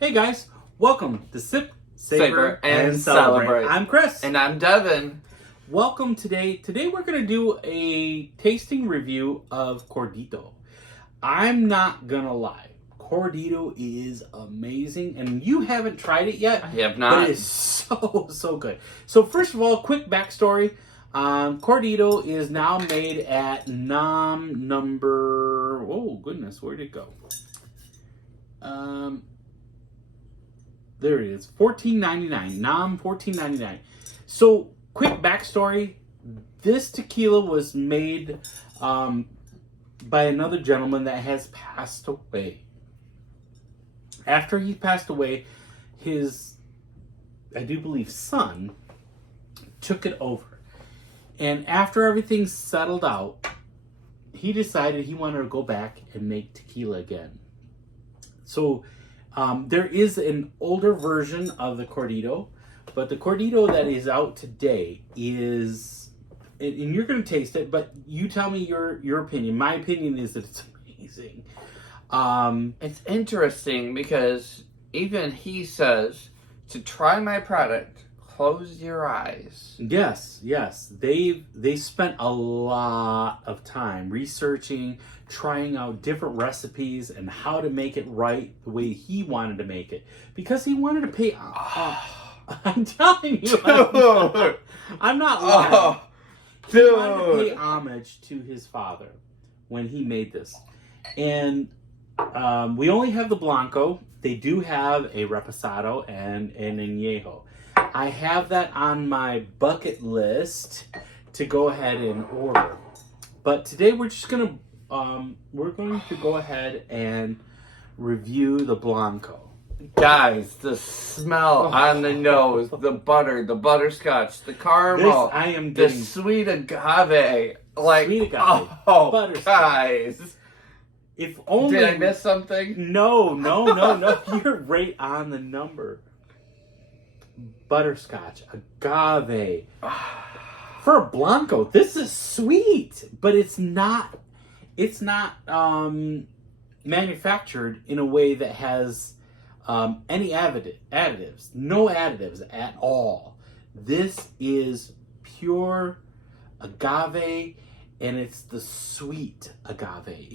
Hey guys, welcome to Sip, Savor, and Celebrate. I'm Chris. And I'm Devin. Welcome today. Today we're going to do a tasting review of Corrido. I'm not going to lie. Corrido is amazing, and you haven't tried it yet. I have not. But it is so good. So first of all, quick backstory. Corrido is now made at Nom number... Oh, goodness, where'd it go? There it is, $14.99. Nom $14.99. So, quick backstory. This tequila was made by another gentleman that has passed away. After he passed away, his, I do believe, son took it over. And after everything settled out, he decided he wanted to go back and make tequila again. So, there is an older version of the Corrido, but the Corrido that is out today is, and you're going to taste it, but you tell me your opinion. My opinion is that it's amazing. It's interesting because even he says to try my product, close your eyes. Yes. They spent a lot of time researching, trying out different recipes and how to make it right the way he wanted to make it, because he wanted to pay. I'm telling you, I'm not lying. He wanted to pay homage to his father when he made this, and we only have the Blanco. They do have a Reposado and an Añejo. I have that on my bucket list to go ahead and order. But today we're just going to go ahead and review the Blanco. Guys, the smell on the nose, the butter, the butterscotch, the caramel, This I am getting the sweet agave. Like, sweet agave, oh, butterscotch. guys. If only... Did I miss something? No. You're right on the number. Butterscotch, agave. For a Blanco, this is sweet, but it's not manufactured in a way that has any additives. No additives at all. This is pure agave, and it's the sweet agave.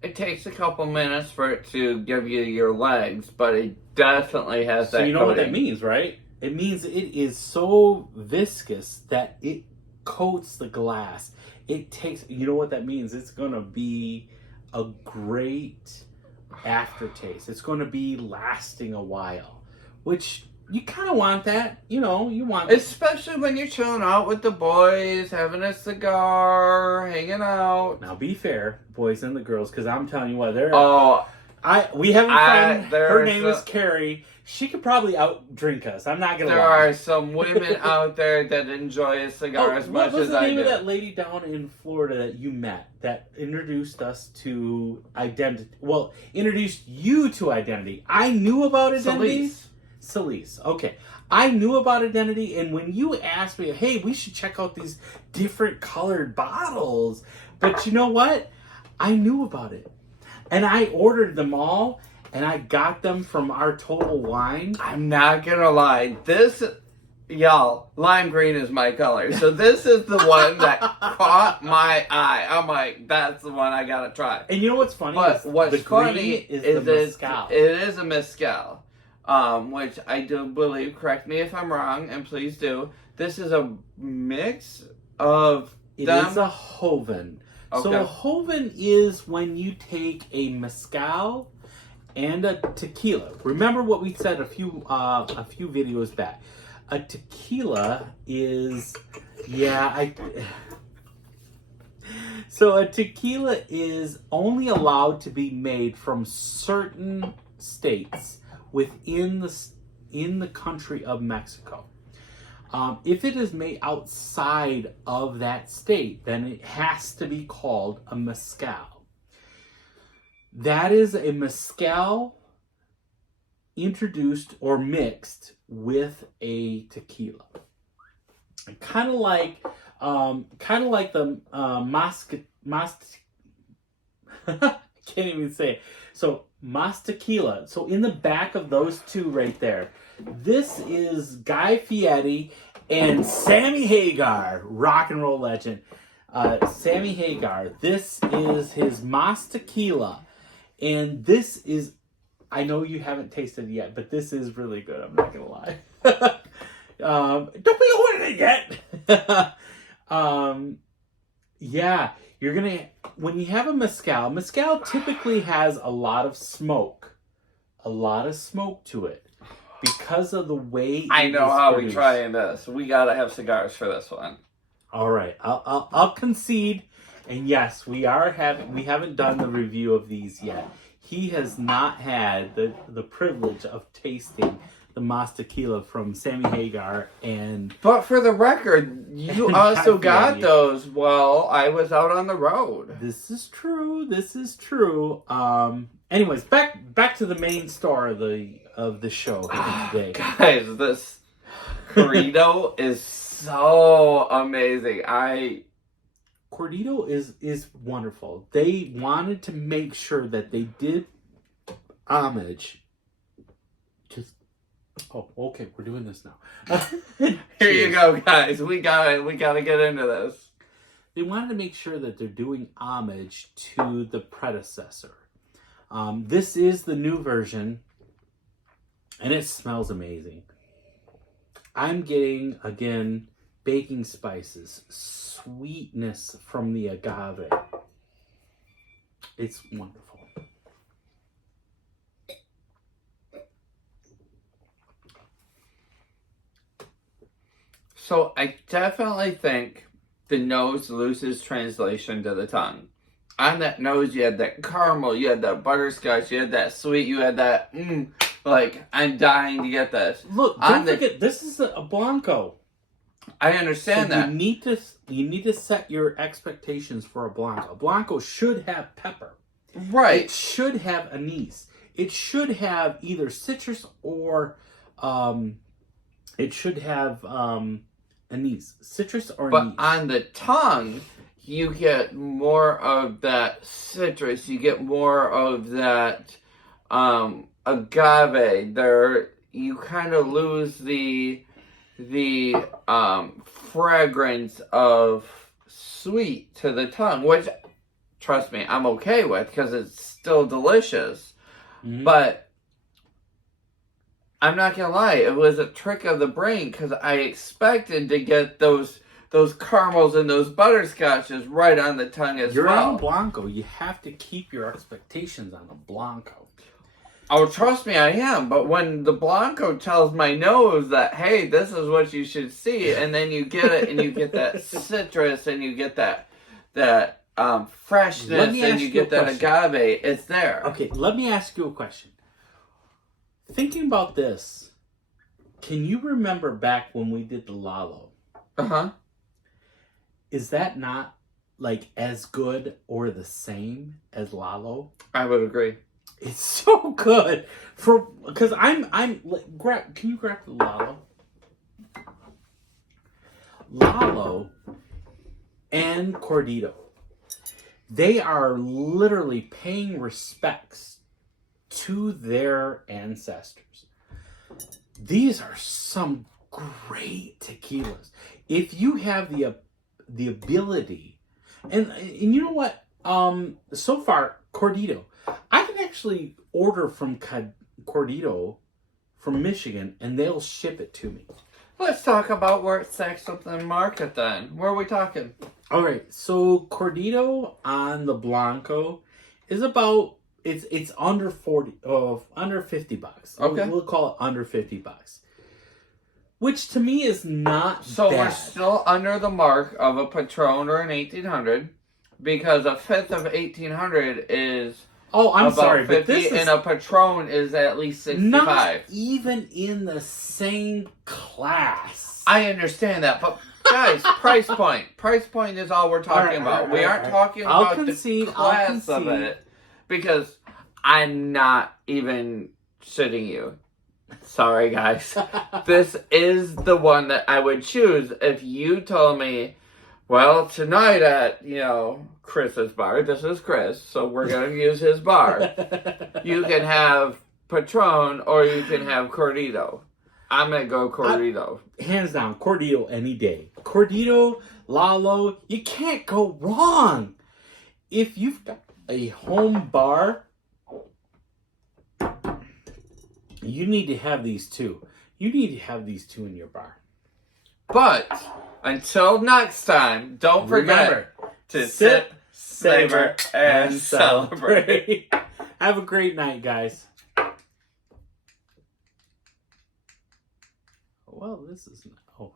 It takes a couple minutes for it to give you your legs, but it definitely has that. So you know coating. what that means, right? It means it is so viscous that it coats the glass. It takes, you know what that means? It's going to be a great aftertaste. It's going to be lasting a while, which you kind of want that. You know, you want that. Especially when you're chilling out with the boys, having a cigar, hanging out. Now, be fair, boys and the girls, because I'm telling you what, we have a friend. Her name is Carrie. She could probably outdrink us. I'm not gonna lie. There are some women out there that enjoy a cigar as much as I do. What was the name of that lady down in Florida that you met that introduced us to identity? Well, introduced you to identity. I knew about identity. Celise. Okay. I knew about identity, and when you asked me, hey, we should check out these different colored bottles. But you know what? I knew about it. And I ordered them all, and I got them from our Total Wine. I'm not gonna lie. Y'all, lime green is my color. So this is the one that caught my eye. I'm like, that's the one I gotta try. And you know what's funny? But what's funny is the mezcal. It is a mezcal. Which I do believe, correct me if I'm wrong, and please do. This is a mix of It is a Joven. Okay. So a Joven is when you take a mezcal and a tequila. Remember what we said a few videos back. A tequila is, So a tequila is only allowed to be made from certain states within the country of Mexico. If it is made outside of that state, then it has to be called a mezcal. That is a mezcal introduced or mixed with a tequila. Kind of like the I can't even say it. So Mas Tequila. So in the back of those two right there, this is Guy Fieri and Sammy Hagar, rock and roll legend. Sammy Hagar. This is his Mas Tequila. And this is, I know you haven't tasted it yet, but this is really good. I'm not going to lie. Don't be ordering it yet. Yeah, you're going to, when you have a mezcal typically has a lot of smoke to it because of the way I know how produced. we trying this. We gotta have cigars for this one. All right, I'll concede, and yes, we haven't done the review of these yet. He has not had the privilege of tasting the Mas Tequila from Sammy Hagar and. But for the record, you also got those while I was out on the road. This is true. Anyways, back to the main star of the show today. Guys, this Corrido is so amazing. Corrido is wonderful. They wanted to make sure that they did homage to. Oh, okay, we're doing this now. Here you go, guys. We gotta get into this. They wanted to make sure that they're doing homage to the predecessor. This is the new version, and it smells amazing. I'm getting, again, baking spices, sweetness from the agave. It's wonderful. So I definitely think the nose loses translation to the tongue. On that nose, you had that caramel, you had that butterscotch, you had that sweet, you had that, like, I'm dying to get this. Look, don't forget, this is a Blanco. I understand that. You need to set your expectations for a Blanco. Blanco should have pepper. Right. It should have anise. It should have either citrus or, it should have, anise. Citrus or anise. But on the tongue, you get more of that citrus. You get more of that agave. You kind of lose the fragrance of sweet to the tongue, which, trust me, I'm okay with because it's still delicious. Mm-hmm. But I'm not gonna lie, it was a trick of the brain because I expected to get those caramels and those butterscotches right on the tongue as well. You're on a Blanco. You have to keep your expectations on a Blanco. Oh, trust me, I am. But when the Blanco tells my nose that, hey, this is what you should see, and then you get it, and you get that citrus, and you get that freshness, and you get that agave, it's there. Okay, let me ask you a question. Thinking about this, can you remember back when we did the Lalo? Uh-huh. Is that not like as good or the same as Lalo? I would agree. It's so good because can you grab the Lalo? Lalo and Corrido, they are literally paying respects to their ancestors. These are some great tequilas. If you have the ability, and you know what? So far, Corrido, I can actually order from Corrido from Michigan, and they'll ship it to me. Let's talk about where it stacks up in the market then. Where are we talking? All right, so Corrido on the Blanco is about it's under under $50. Okay, we'll call it under $50, which to me is not so bad. We're still under the mark of a Patron or an 1800 because a fifth of 1800 is. Oh, I'm about sorry, 50, but this is... And a Patron is at least 65. Not even in the same class. I understand that, but guys, price point. Price point is all we're talking about. We aren't talking about the class of it. Because I'm not even shitting you. Sorry, guys. This is the one that I would choose if you told me Well, tonight at, Chris's bar, this is Chris, so we're going to use his bar. You can have Patron or you can have Corrido. I'm going to go Corrido. Hands down, Corrido any day. Corrido, Lalo, you can't go wrong. If you've got a home bar, you need to have these two. You need to have these two in your bar. But until next time, don't forget to sip, savor, and celebrate. Have a great night, guys. Well, this is... Oh.